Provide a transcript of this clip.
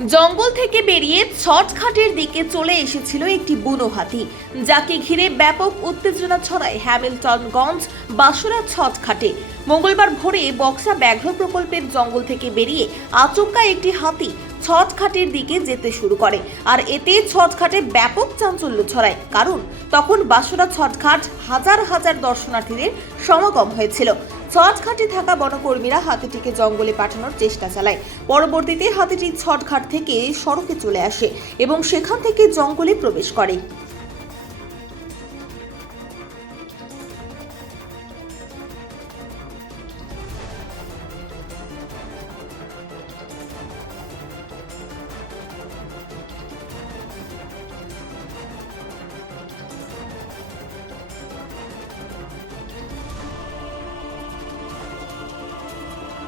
জঙ্গল থেকে বেরিয়ে ছটঘাটের দিকে চলে এসেছিল একটি বুনো হাতি, যাকে ঘিরে ব্যাপক উত্তেজনা ছড়ায় হ্যামিল্টনগঞ্জ বাসুরা ছটঘাটে মঙ্গলবার ভোরে বক্সা ব্যাঘ্র প্রকল্পের জঙ্গল থেকে বেরিয়ে আচমকা একটি হাতি ছটঘাটের দিকে যেতে শুরু করে, আর এতে ছটঘাটে ব্যাপক চাঞ্চল্য ছড়ায়, কারণ তখন বাসুরা ছটঘাট হাজার হাজার দর্শনার্থীদের সমাগম হয়েছিল। ছটঘাটে থাকা বনকর্মীরা হাতিটিকে জঙ্গলে পাঠানোর চেষ্টা চালায়। পরবর্তীতে হাতিটি ছটঘাট থেকে সড়কে চলে আসে এবং সেখান থেকে জঙ্গলে প্রবেশ করে।